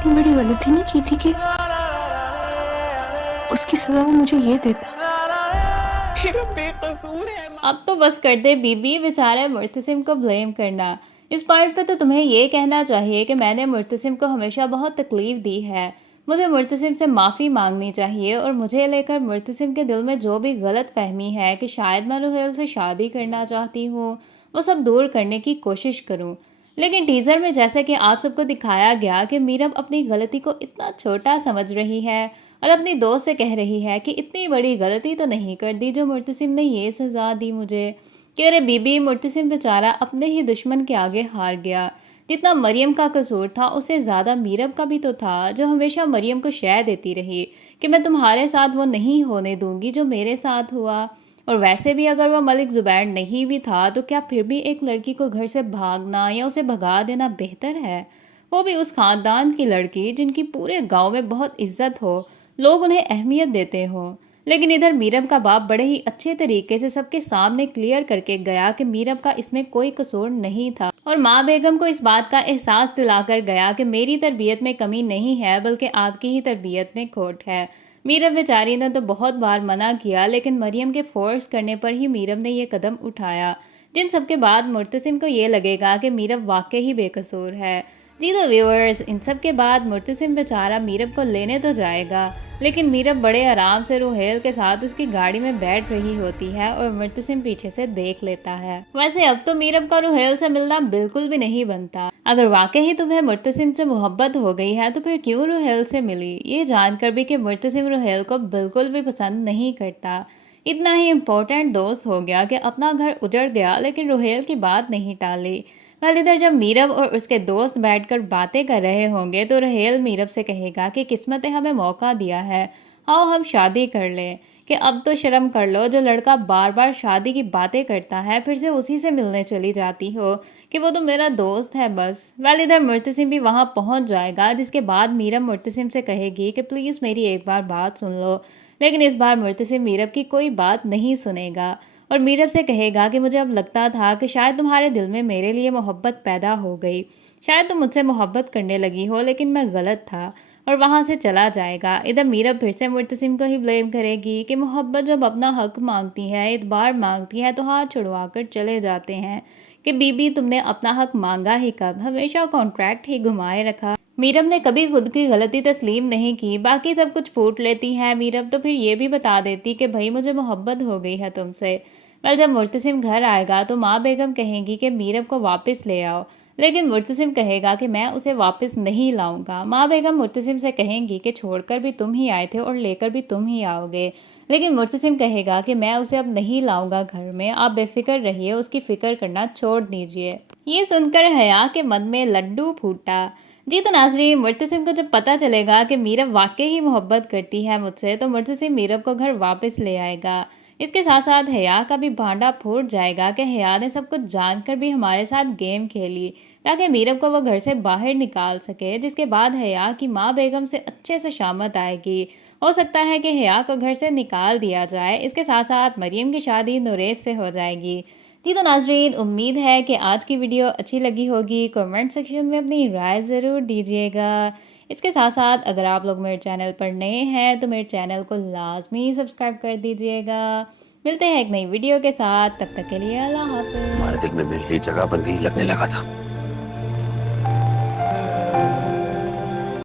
اتنی بڑی غلطی نہیں کی تھی کہ اس کی سزا وہ مجھے یہ دیتا۔ میرا بے قصور ہے۔ اب تو بس کر دے بی بی، بیچارہ مرتسم کو بلیم کرنا۔ اس پوائنٹ پہ تو تمہیں یہ کہنا چاہیے کہ میں نے مرتسم کو ہمیشہ بہت تکلیف دی ہے، مجھے مرتسم سے معافی مانگنی چاہیے، اور مجھے لے کر مرتسم کے دل میں جو بھی غلط فہمی ہے کہ شاید میں روہیل سے شادی کرنا چاہتی ہوں، وہ سب دور کرنے کی کوشش کروں۔ لیکن ٹیزر میں جیسے کہ آپ سب کو دکھایا گیا کہ میرب اپنی غلطی کو اتنا چھوٹا سمجھ رہی ہے اور اپنی دوست سے کہہ رہی ہے کہ اتنی بڑی غلطی تو نہیں کر دی جو مرتسم نے یہ سزا دی مجھے، کہ ارے بی بی، مرتسم بیچارہ اپنے ہی دشمن کے آگے ہار گیا۔ جتنا مریم کا قصور تھا اس سے زیادہ میرب کا بھی تو تھا، جو ہمیشہ مریم کو شے دیتی رہی کہ میں تمہارے ساتھ وہ نہیں ہونے دوں گی جو میرے ساتھ ہوا۔ اور ویسے بھی اگر وہ ملک زبیر نہیں بھی تھا تو کیا پھر بھی ایک لڑکی کو گھر سے بھاگنا یا اسے بھگا دینا بہتر ہے؟ وہ بھی اس خاندان کی لڑکی جن کی پورے گاؤں میں بہت عزت ہو، لوگ انہیں اہمیت دیتے ہوں۔ لیکن ادھر میرب کا باپ بڑے ہی اچھے طریقے سے سب کے سامنے کلیئر کر کے گیا کہ میرب کا اس میں کوئی قصور نہیں تھا، اور ماں بیگم کو اس بات کا احساس دلا کر گیا کہ میری تربیت میں کمی نہیں ہے بلکہ آپ کی ہی تربیت میں کھوٹ ہے۔ میرب بیچاری نے تو بہت بار منع کیا، لیکن مریم کے فورس کرنے پر ہی میرب نے یہ قدم اٹھایا، جن سب کے بعد مرتسم کو یہ لگے گا کہ میرب واقعی ہی بے قصور ہے۔ جی تو ویورز، ان سب کے بعد مرتسم بیچارہ میرب کو لینے تو جائے گا، لیکن میرب بڑے آرام سے روہیل کے ساتھ اس کی گاڑی میں بیٹھ رہی ہوتی ہے اور مرتسم پیچھے سے دیکھ لیتا ہے۔ ویسے اب تو میرب کا روہیل سے ملنا بالکل بھی نہیں بنتا۔ اگر واقعی تمہیں مرتسم سے محبت ہو گئی ہے تو پھر کیوں روہیل سے ملی، یہ جان کر بھی کہ مرتسم روہیل کو بالکل بھی پسند نہیں کرتا۔ اتنا ہی امپورٹنٹ دوست ہو گیا کہ اپنا گھر اجڑ گیا لیکن روہیل کی بات نہیں ٹالی۔ ادھر جب میرب اور اس کے دوست بیٹھ کر باتیں کر رہے ہوں گے تو روہیل میرب سے کہے گا کہ قسمت نے ہمیں موقع دیا ہے، آؤ ہم شادی کر لیں، کہ اب تو شرم کر لو، جو لڑکا بار بار شادی کی باتیں کرتا ہے پھر سے اسی سے ملنے چلی جاتی ہو، کہ وہ تو میرا دوست ہے بس۔ ادھر مرتسم بھی وہاں پہنچ جائے گا، جس کے بعد میرب مرتسم سے کہے گی کہ پلیز میری ایک بار بات سن لو، لیکن اس بار مرتسم میرب کی کوئی بات نہیں سنے گا اور میرب سے کہے گا کہ مجھے اب لگتا تھا کہ شاید تمہارے دل میں میرے لیے محبت پیدا ہو گئی، شاید تم مجھ سے محبت کرنے لگی ہو، لیکن میں غلط تھا، اور وہاں سے چلا جائے گا۔ ادھر میرب پھر سے مرتسم کو ہی بلیم کرے گی کہ محبت جب اپنا حق مانگتی ہے، اعتبار مانگتی ہے، تو ہاتھ چھڑوا کر چلے جاتے ہیں، کہ بی بی تم نے اپنا حق مانگا ہی کب، ہمیشہ کانٹریکٹ ہی گھمائے رکھا۔ میرب نے کبھی خود کی غلطی تسلیم نہیں کی، باقی سب کچھ پھوٹ لیتی ہے میرب، تو پھر یہ بھی بتا دیتی کہ بھائی مجھے محبت ہو گئی ہے تم سے۔ جب مرتسم گھر آئے گا تو ماں بیگم کہیں گی کہ میرب کو واپس لے آؤ، لیکن مرتسم کہے گا کہ میں اسے واپس نہیں لاؤں گا۔ ماں بیگم مرتسم سے کہیں گی کہ چھوڑ کر بھی تم ہی آئے تھے اور لے کر بھی تم ہی آؤ گے، لیکن مرتسم کہے گا کہ میں اسے اب نہیں لاؤں گا گھر میں، آپ بے فکر رہیے، اس کی فکر کرنا چھوڑ دیجیے۔ یہ سن کر حیا کے من میں لڈو پھوٹا۔ جی تو ناظرین، مرتسم کو جب پتہ چلے گا کہ میرب واقعی ہی محبت کرتی ہے مجھ سے، تو مرتسم میرب کو گھر واپس لے آئے گا۔ اس کے ساتھ ساتھ حیا کا بھی بھانڈا پھوٹ جائے گا کہ حیا نے سب کچھ جان کر بھی ہمارے ساتھ گیم کھیلی تاکہ میرب کو وہ گھر سے باہر نکال سکے، جس کے بعد حیا کی ماں بیگم سے اچھے سے شامت آئے گی۔ ہو سکتا ہے کہ حیا کو گھر سے نکال دیا جائے۔ اس کے ساتھ ساتھ مریم کی شادی نوریز سے ہو جائے گی۔ جی تو ناظرین، امید ہے کہ آج کی ویڈیو اچھی لگی ہوگی۔ کمنٹ سیکشن میں اپنی رائے ضرور دیجیے گا۔ اس کے ساتھ ساتھ اگر آپ لوگ میرے چینل پر نئے ہیں تو میرے چینل کو لازمی سبسکرائب کر دیجیے گا۔ ملتے ہیں ایک نئی ویڈیو کے ساتھ، تب تک کے لیے اللہ حافظ۔ ہمارے دل میں میری جگہ بن گئی، لگنے لگا تھا